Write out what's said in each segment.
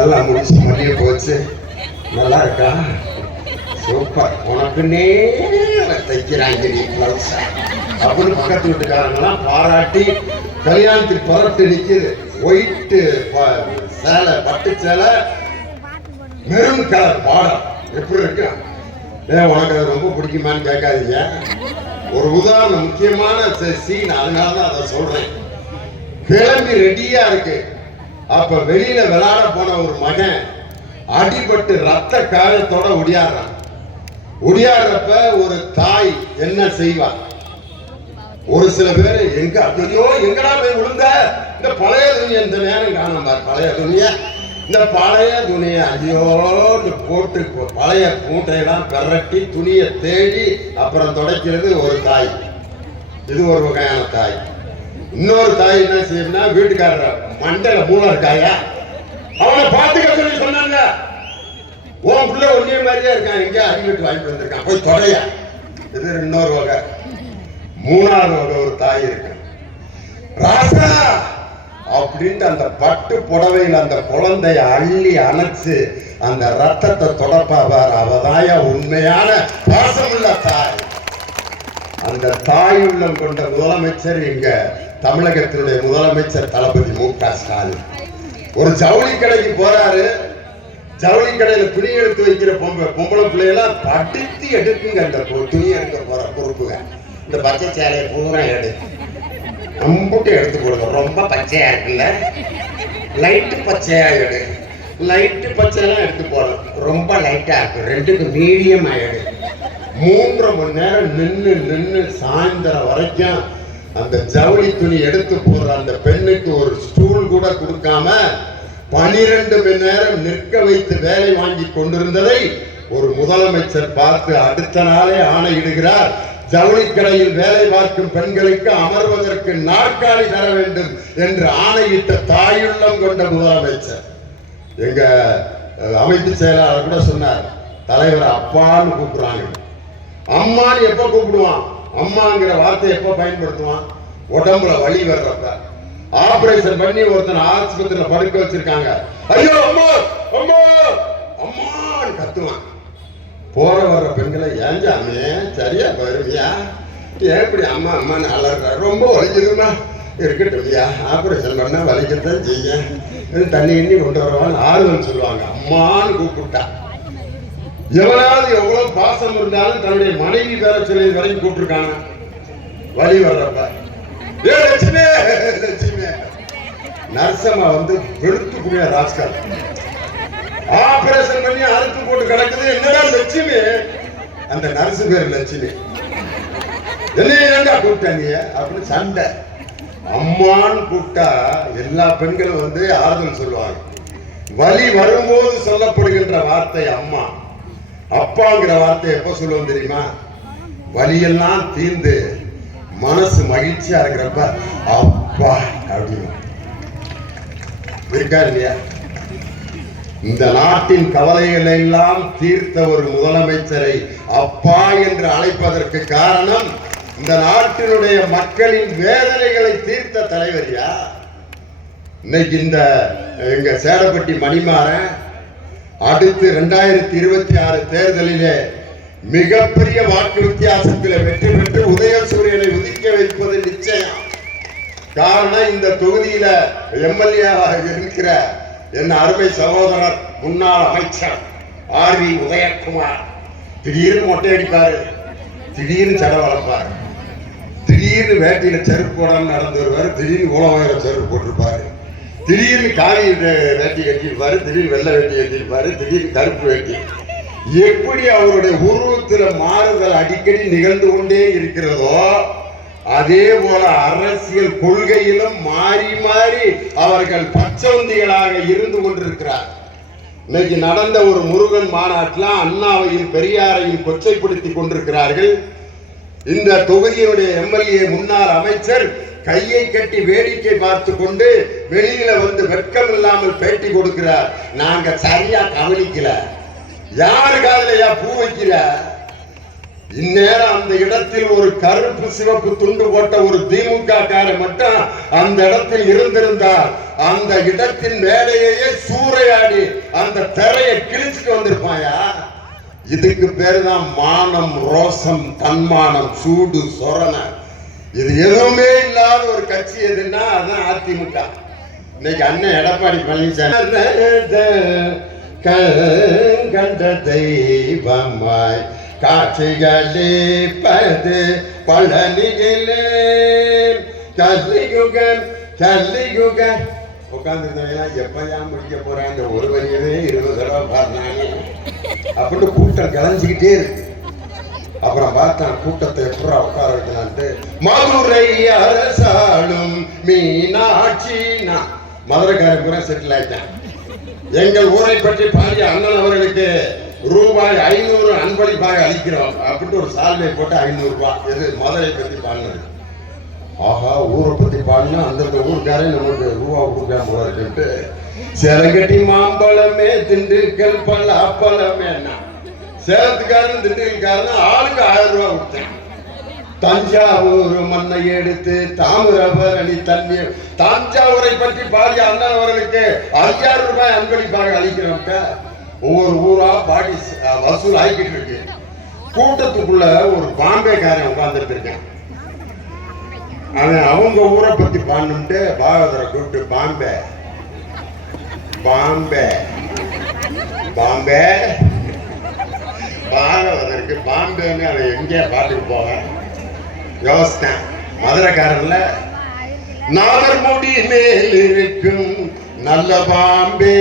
எல்லாம் முடிச்சு மதிய போச்சு. நல்லா இருக்கா? சூப்பர். உனக்குன்னே தைக்கிறாங்க பிளவுஸ் அப்படின்னு பக்கத்து வீட்டுக்காரங்கெல்லாம் பாராட்டி கல்யாணத்துக்கு புறத்து நிற்குது. ஒயிட்டு சேலை, பட்டு சேலை, மெரூன் கலர் பார்டர். எப்படி இருக்கு? உனக்கு அது ரொம்ப பிடிக்குமான்னு கேட்காதீங்க. ஒரு உதாரணம், முக்கியமான சீன், அதனால தான் அதை சொல்றேன். கிளம்பி ரெடியா இருக்கு. அப்ப வெளியில விளையாட போன ஒரு மகன் அடிபட்டு ரத்த காயத்தோட ஒடியாடுறான். ஒடியாடுறப்ப ஒரு தாய் என்ன செய்வா? ஒரு சில பேர் எங்க ஐயோ எங்கடா போய் விழுந்த, இந்த பழைய துணியை இந்த நேரம் காணாம, பழைய துணிய, இந்த பழைய துணியை ஐயோன்னு போட்டு பழைய மூட்டையெல்லாம் பெரட்டி துணியை தேடி அப்புறம் துடைக்கிறது ஒரு தாய். இது ஒரு வகையான தாய். இன்னொரு தாய் என்ன செய்யணும்னா, வீட்டுக்காரர் மண்டல மூளை இருக்காயா, அவனை பார்த்துக்க சொல்லி சொன்னாங்க. உன் பிள்ளை ஒன்னே மாதிரியே இருக்கான், எங்க அடிவிட்டு வாங்கிட்டு வந்திருக்கான், போய் தொடையா. இது இன்னொரு வகை. மூணாவது வகை ஒரு தாய் இருக்கு. ராசா அப்படின்ட்டு அந்த பட்டு புடவையில் அந்த குழந்தைய அள்ளி அணைச்சு அந்த ரத்தத்தை தொடப்பாவார். அவதாய உண்மையான பாசமுள்ள தாய். அந்த தாய் உள்ளம் கொண்ட முதலமைச்சர் இங்க தமிழகத்தினுடைய முதலமைச்சர் தளபதி மு.க. ஸ்டாலின். ஒரு ஜவுளி கடைக்கு போறாரு. ஜவுளி கடையில துணி எடுத்து வைக்கிற பொம்பளை பிள்ளையெல்லாம் படித்து எடுக்குங்க. அந்த துணி எடுக்க போற பொறுப்புங்க. இந்த பச்சை சேலையை பூரா அம்புட்டு எடுத்து கொடுங்க. ரொம்ப பச்சையா இருக்குல்ல, லைட்டு பச்சையா எடு. லைட்டு பச்சையெல்லாம் எடுத்து போடணும். ரொம்ப லைட்டா இருக்கு, ரெண்டுக்கு மீடியம் ஆயிடு. 3 மணி நேரம் நின்று சாயந்தரம் வரைக்கும் அந்த ஜவுளி துணி எடுத்து போடுற அந்த பெண்ணுக்கு ஒரு ஸ்டூல் கூட கொடுக்காம 12 மணி நேரம் நிற்க வைத்து வேலை வாங்கி கொண்டிருந்ததை ஒரு முதலமைச்சர் பார்த்து அடுத்த நாளே ஆணையிடுகிறார். ஜவுளி கடையில் வேலை பார்க்கும் பெண்களுக்கு அமர்வதற்கு நாற்காலி தர வேண்டும் என்று ஆணையிட்ட தாயுள்ளம் கொண்ட முதலமைச்சர். எங்க அமைப்பு செயலாளர் கூட சொன்னார், தலைவர் அப்பான்னு கூப்பிடுறாங்க. அம்மான்னு எப்ப கூப்பிடுவான்? அம்மாங்கிற வார்த்தை எப்ப பயன்படுத்துவான்? உடம்புல வலி வர்றப்ப. ஆபரேஷன் பண்ணி ஒருத்தன் ஆஸ்பத்திரியில படுக்க வச்சிருக்காங்க. ஐயோ அம்மா அம்மா அம்மான்னு கத்துவான். போற வர்ற பெண்களை ஏஞ்சாமே சரியா வருவியா, எப்படி அம்மா அம்மான்னு அலற, ரொம்ப வலிக்குதுமா, இருக்கட்டும்யா, ஆபரேஷன் பண்ணா வலிக்கத்தான் செய்ய, தண்ணி எண்ணி கொண்டு வரவான்னு ஆறுதல் சொல்லுவாங்க. அம்மான்னு கூப்பிட்டா. எவனாவது எவ்வளவு பாசம் இருந்தாலும் தன்னுடைய மனைவி பேர சொல்லி வரைக்கும் கூப்பிட்டுருக்காங்க. வலி வர்றப்ப ஏ லட்சுமி லட்சுமி. நர்சம்மா வந்து வெறுத்துக்குரிய ராஸ்கர். ஆபரேஷன் பண்ணி அறுத்து போட்டு கிடக்குது, என்னடா லட்சுமி? அந்த நர்சு பேர் லட்சுமி. என்ன கூப்பிட்டாங்க அப்படின்னு சண்டை. அம்மான்னு கூப்பிட்டா எல்லா பெண்களும் வந்து ஆறுதல் சொல்லுவாங்க. வலி வரும்போது சொல்லப்படுகின்ற வார்த்தை அம்மா. அப்பாங்கிற வார்த்தை எப்ப சொல்லுவோம் தெரியுமா? வலியெல்லாம் தீர்ந்து மனசு மகிழ்ச்சியா இருக்கிறப்ப அப்பா அப்படின்னு இருக்கா இல்லையா? இந்த நாட்டின் கவலைகளை எல்லாம் தீர்த்த ஒரு முதலமைச்சரை அப்பா என்று அழைப்பதற்கு காரணம் இந்த நாட்டினுடைய மக்களின் வேதனைகளை தீர்த்த தலைவரியா. இன்னைக்கு இந்த எங்க சேடப்பட்டி மணிமாறன் அடுத்து 2026 தேர்தலிலே மிகப்பெரிய வாக்கு வித்தியாசத்தில் வெற்றி பெற்று உதயசூரியனை உதிக்க வைப்பது நிச்சயம். காரணம், இந்த தொகுதியில எம்எல்ஏவாக இருக்கிற என் அருமை சகோதரர் முன்னாள் அமைச்சர் ஆர்.வி. உதயகுமார் திடீர்னு மொட்டை அடிப்பாரு, திடீர்னு சடை வளர்ப்பாரு, திடீர்னு வேட்டியில செருப்பு போடாம நடந்து வருவாரு, திடீர்னு உலக செருப்பு போட்டிருப்பாரு, திடீர்னு காவி வேட்டி கட்டியிருப்பாரு, திடீர்னு வெள்ளை வேட்டி கட்டியிருப்பாரு, திடீர்னு கருப்பு வேட்டி. எப்படி அவருடைய உருவத்துல மாறுதல் அடிக்கடி நிகழ்ந்து கொண்டே இருக்கிறதோ அதே போல அரசியல் கொள்கையிலும் மாறி மாறி அவர்கள் பச்சவந்திகளாக இருந்து கொண்டிருக்கிறார். இன்னைக்கு நடந்த ஒரு முருகன் மாநாட்டில் அண்ணாவையும் பெரியாரையும் கொச்சைப்படுத்திக் கொண்டிருக்கிறார்கள். இந்த தொகுதியுடைய எம்எல்ஏ முன்னாள் அமைச்சர் கையை கட்டி வேடிக்கை பார்த்து கொண்டு வெளியில வந்து வெட்கம் இல்லாமல் பேட்டி கொடுக்கிறார். நாங்க சரியா கவனிக்கல. யாரு காதலையா பூ வைக்கிற? இந்நேரம் அந்த இடத்தில் ஒரு கருப்பு சிவப்பு துண்டு போட்ட ஒரு திமுக காரர் மட்டும் அந்த இடத்தில் இருந்திருந்தார் அந்த இடத்தின் மேடையே சூறையாடி கிழிச்சிட்டு வந்திருப்பாயா. இதுக்கு பேரு தான் மானம், ரோசம், தன்மானம், சூடு, சொரணை. இது எதுவுமே இல்லாத ஒரு கட்சி எதுன்னா அதான் அதிமுக. இன்னைக்கு அண்ணன் எடப்பாடி பழனிசாமி கண்ட தெய்வமாய் காட்சிகளிப்பது பழனியிலே கல்லியுகன் கல்லியுகன் உட்காந்துருந்தவங்க எப்பயா முடிக்க போறேன் இந்த ஒரு வரியவே 20 தடவை பாருனாங்க அப்படின்னு கூட்டம் கலைஞ்சிக்கிட்டே இருக்கு. அப்புறம் பார்த்தான் கூட்டத்தை எப்படா உட்கார வைக்கலான்ட்டு மதுரை அரசாளும் மீனாட்சினா மதுரைக்காரன் பூரா செட்டில் ஆயிட்டான். எங்கள் ஊரை பற்றி பாடிய அண்ணன் அவர்களுக்கு ரூபாய் 500 அன்பளிப்பாக அளிக்கிறோம் அப்படின்னு ஒரு சால்வை போட்டு 500 ரூபாய். எது மதுரை பற்றி பாடினது. ஆஹா, ஊரை பத்தி பாடினா அந்தந்த ஊருக்காரே நமக்கு ரூபா கொடுக்காம போல இருக்குன்ட்டு சேலங்கட்டி மாம்பழமே திண்டுக்கல் பல அப்பளமே சேலத்துக்காரன் திண்டுக்கல்காரன் ஆளுக்கு 1000 ரூபாய் கொடுத்தேன். தஞ்சாவூர் மண்ணை எடுத்து தாமிரபரணி தண்ணீர் தஞ்சாவூரை பற்றி பாடிய அண்ணன் அவர்களுக்கு 5000 ரூபாய் அன்பளிப்பாக அளிக்கிறோம். ஒவ்வொரு ஊரா பாடி வசூல் ஆகிக்கிட்டு இருக்கு. கூட்டத்துக்குள்ள ஒரு பாம்பேக்காரன் உட்கார்ந்துட்டு இருக்கேன். அவன் அவங்க ஊரை பத்தி பாடணும்ட்டு பாகவதரை கூப்பிட்டு பாம்பே பாம்பே பாம்பே பாகவதற்கு பாம்பேன்னு அவன் எங்கே பாட்டுக்கு போவான் யோசித்தேன். மதுரைக்காரன்ல நாகர்முடி மேல் இருக்கும் நல்ல பாம்பே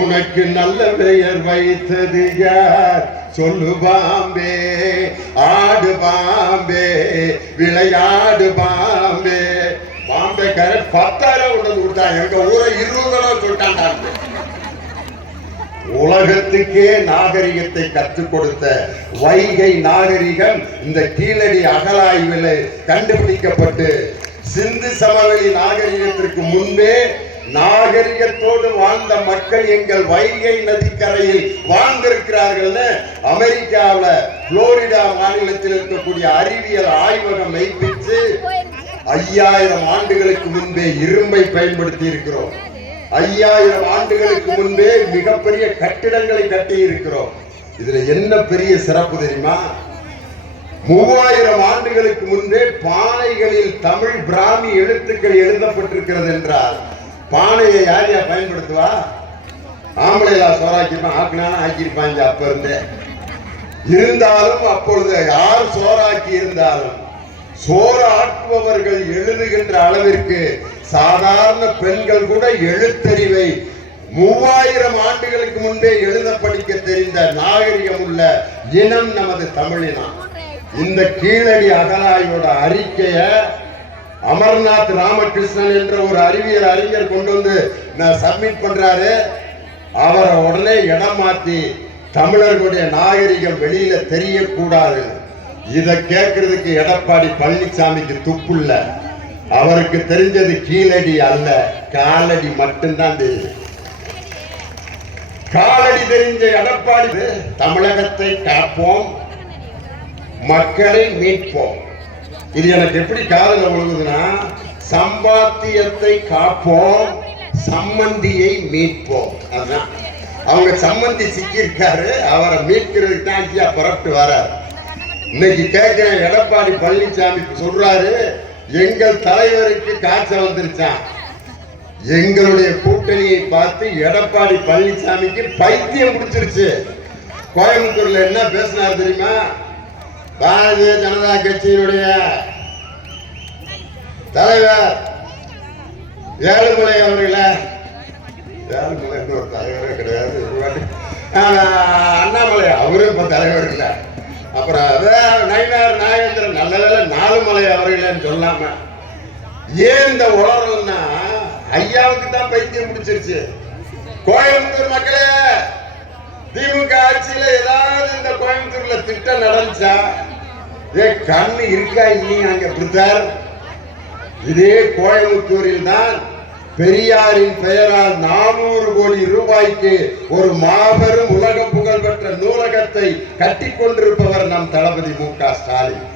உனக்கு நல்ல பெயர் வைத்தது யார் சொல்லு பாம்பே ஆடு பாம்பே விளையாடு பாம்பே. பாம்பேக்கார 10,000 கொண்டு கொடுத்தாங்க. எங்க ஊரை 20 தடவை சொல்லிட்டாங்க. உலகத்துக்கே நாகரிகத்தை கற்றுக் கொடுத்த வைகை நாகரிகம் இந்த கீழடி அகலாய்வில் கண்டுபிடிக்கப்பட்டு சிந்து சமவெளி நாகரிகத்திற்கு முன்பே நாகரிகத்தோடு வாழ்ந்த மக்கள் எங்கள் வைகை நதிக்கரையில் வாழ்ந்திருக்கிறார்கள். அமெரிக்காவில் புளோரிடா மாநிலத்தில் இருக்கக்கூடிய அறிவியல் ஆய்வகம் மெய்ப்பிச்சு 5000 ஆண்டுகளுக்கு முன்பே இரும்பை பயன்படுத்தி இருக்கிறோம். 5000 ஆண்டுகளுக்கு முன்பே மிகப்பெரிய கட்டிடங்களை கட்டி இருக்கிறோம். இதுல என்ன பெரிய சிறப்பு தெரியுமா? 3000 ஆண்டுகளுக்கு முன்பே பானைகளில் தமிழ் பிராமி எழுத்துக்கள் எழுதப்பட்டிருக்கிறது என்றால் பானையை யார் யார் பயன்படுத்துவா? ஆம்பளைலா சோறாக்கிருப்பான், ஆக்கினாலும் ஆக்கியிருப்பாங்க. அப்ப இருந்தே இருந்தாலும் அப்பொழுது யார் சோறாக்கி இருந்தாலும் சோறு ஆக்குபவர்கள் எழுதுகின்ற அளவிற்கு சாதாரண பெண்கள் கூட எழுத்தறிவை 3000 ஆண்டுகளுக்கு முன்பே எழுத படிக்க தெரிந்த நாகரிகம் உள்ள இனம் நமது தமிழினம். இந்த கீழடி அகலாயோட அறிக்கைய அமர்நாத் ராமகிருஷ்ணன் என்ற ஒரு அறிவியல் அறிஞர் கொண்டு வந்து சப்மிட் பண்றாரு. அவரை உடனே இடம் மாத்தி தமிழர்களுடைய நாகரிகம் வெளியில தெரியக்கூடாது. இதை கேட்கறதுக்கு எடப்பாடி பழனிசாமிக்கு துப்புள்ள. அவருக்கு தெரிஞ்சது கீழடி அல்ல, காலடி மட்டும்தான் தெரியும். காலடி தெரிஞ்ச எடப்பாடி தமிழகத்தை காப்போம், மக்களை மீட்போம். இது எனக்கு எப்படி காதல விழுகுதுன்னா, சம்பாத்தியத்தை காப்போம், சம்மந்தியை மீட்போம். அதுதான் அவங்க சம்மந்தி சிக்கியிருக்காரு, அவரை மீட்கிறதுக்கு தான் ஐயா புறப்பட்டு வரார். இன்னைக்கு கேட்கிற எடப்பாடி பழனிசாமி சொல்றாரு, எங்கள் தலைவருக்கு காய்ச்சல் வந்துருச்சான். எங்களுடைய கூட்டணியை பார்த்து எடப்பாடி பழனிசாமிக்கு பைத்தியம் பிடிச்சிருச்சு. கோயம்புத்தூர்ல என்ன பேசினார் தெரியுமா? பாரதிய ஜனதா கட்சியினுடைய தலைவர் ஏழுமலை அவர்கள, ஏழுமலை ஒரு தலைவரே கிடையாது, அண்ணாமலை அவரும் இப்ப தலைவர் இல்லை. அப்புறம் நயினார் நாகேந்திரன், நல்ல வேலை 4 மலை அவர்களேன்னு சொல்லாம. ஏன் இந்த உலகம்னா ஐயாவுக்கு தான் பைத்தியம் பிடிச்சிருச்சு. கோயம்புத்தூர் மக்களே, திமுக ஆட்சியில ஏதாவது இந்த கோயம்புத்தூர்ல திட்டம் நடந்துச்சா? கண்ணு இருக்கா இல்லையா? அங்க பிடித்தார். இதே கோயம்புத்தூரில் தான் பெரியாரின் பெயரால் 400 கோடி ரூபாய்க்கு ஒரு மாபெரும் உலக புகழ்பெற்ற நூலகத்தை கட்டி கொண்டிருப்பவர் நம் தளபதி மு.க. ஸ்டாலின்.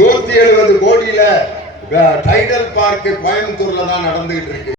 170 கோடியில டைடல் பார்க் கோயம்புத்தூர்ல தான் நடந்துகிட்டு இருக்கு.